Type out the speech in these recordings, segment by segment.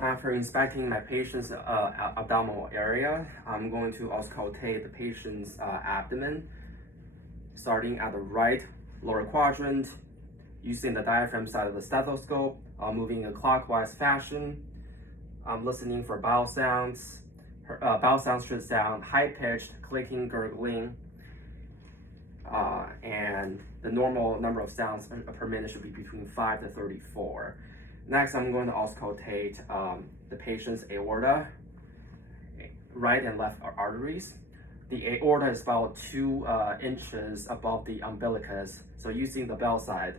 After inspecting my patient's abdominal area, I'm going to auscultate the patient's abdomen, starting at the right lower quadrant, using the diaphragm side of the stethoscope, moving in a clockwise fashion. I'm listening for bowel sounds. Bowel sounds should sound high-pitched, clicking, gurgling, and the normal number of sounds per minute should be between 5 to 34. Next, I'm going to auscultate the patient's aorta, right and left arteries. The aorta is about 2 inches above the umbilicus, so using the bell side.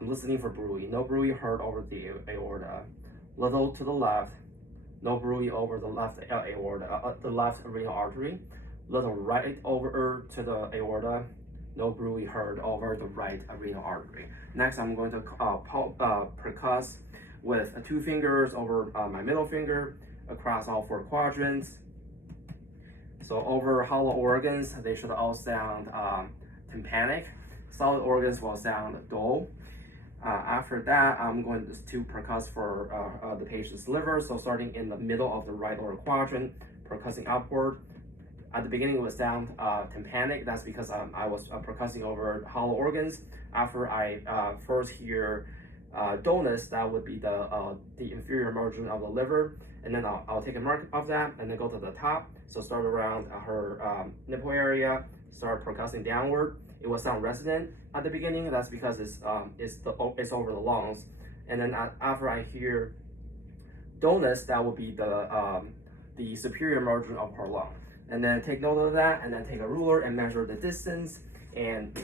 I'm listening for bruit. No bruit heard over the aorta. Little to the left, no bruit over the left aorta, the left renal artery. Little right over to the aorta, no bruit heard over the right renal artery. Next, I'm going to percuss with 2 fingers over my middle finger across all 4 quadrants. So over hollow organs, they should all sound tympanic. Solid organs will sound dull. After that, I'm going to percuss for the patient's liver. So starting in the middle of the right lower quadrant, percussing upward. At the beginning, it would sound tympanic. That's because I was percussing over hollow organs. After I first hear dullness, that would be the inferior margin of the liver. And then I'll take a mark of that and then go to the top. So start around her nipple area, start percussing downward. It will sound resonant at the beginning. That's because it's over the lungs. And then after I hear dullness, that will be the superior margin of her lung. And then take note of that, and then take a ruler and measure the distance, and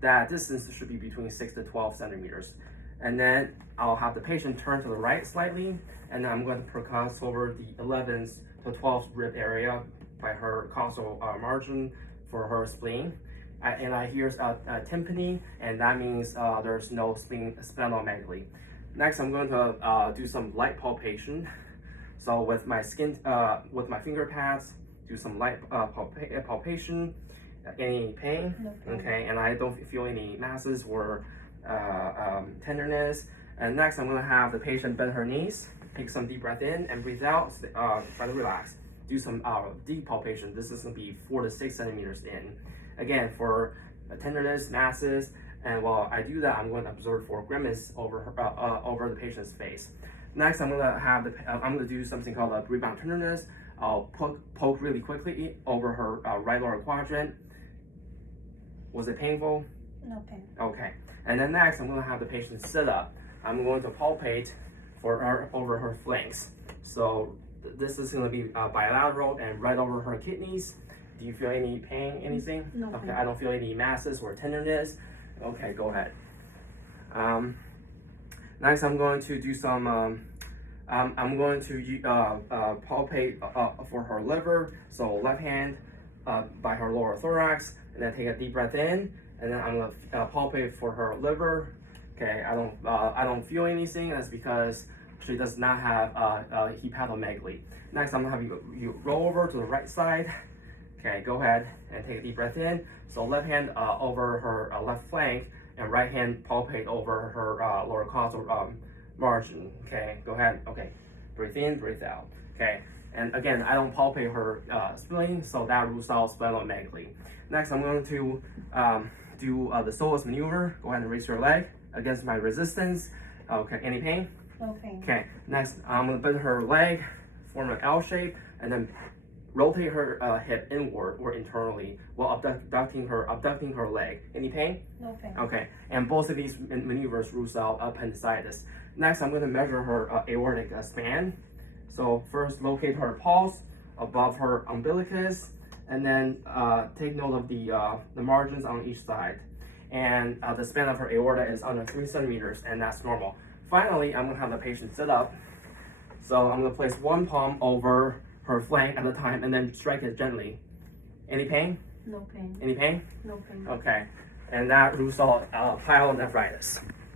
that distance should be between 6 to 12 centimeters. And then I'll have the patient turn to the right slightly, and then I'm going to percuss over the 11th to 12th rib area by her causal margin for her spleen. And I hear a tympany, and that means there's no splenomegaly. Next, I'm going to do some light palpation. So with my with my finger pads, do some light palpation. Any pain? No pain. Okay, and I don't feel any masses or tenderness. And next, I'm going to have the patient bend her knees, take some deep breath in and breathe out. Try to relax. Do some deep palpation. This is going to be 4 to 6 centimeters in. Again, for tenderness, masses, and while I do that, I'm going to observe for grimace over the patient's face. Next, I'm going to do something called a rebound tenderness. I'll poke really quickly over her right lower quadrant. Was it painful? No pain. Okay. And then next, I'm going to have the patient sit up. I'm going to palpate for her over her flanks. So this is going to be bilateral and right over her kidneys. Do you feel any pain, anything? No Okay, pain. I don't feel any masses or tenderness. Okay, go ahead. Next, I'm going to do some, I'm going to palpate for her liver. So left hand by her lower thorax, and then take a deep breath in, and then I'm going to palpate for her liver. Okay, I don't feel anything. That's because she does not have hepatomegaly. Next, I'm going to have you roll over to the right side. Okay, go ahead and take a deep breath in. So left hand over her left flank, and right hand palpate over her lower causal margin. Okay, go ahead. Okay, breathe in, breathe out. Okay, and again, I don't palpate her spleen, so that rules out splenomegaly. Next, I'm going to do the psoas maneuver. Go ahead and raise your leg against my resistance. Okay, any pain? No pain. Okay, next, I'm going to bend her leg, form an L shape, and then rotate her hip inward or internally while abducting her leg. Any pain? No pain. Okay, and both of these maneuvers rules out appendicitis. Next, I'm going to measure her aortic span. So first, locate her pulse above her umbilicus, and then take note of the margins on each side. And the span of her aorta is under 3 centimeters, and that's normal. Finally, I'm going to have the patient sit up. So I'm going to place one palm over her flank at a time and then strike it gently. Any pain? No pain. Any pain? No pain. Okay. And that rules out pyelonephritis.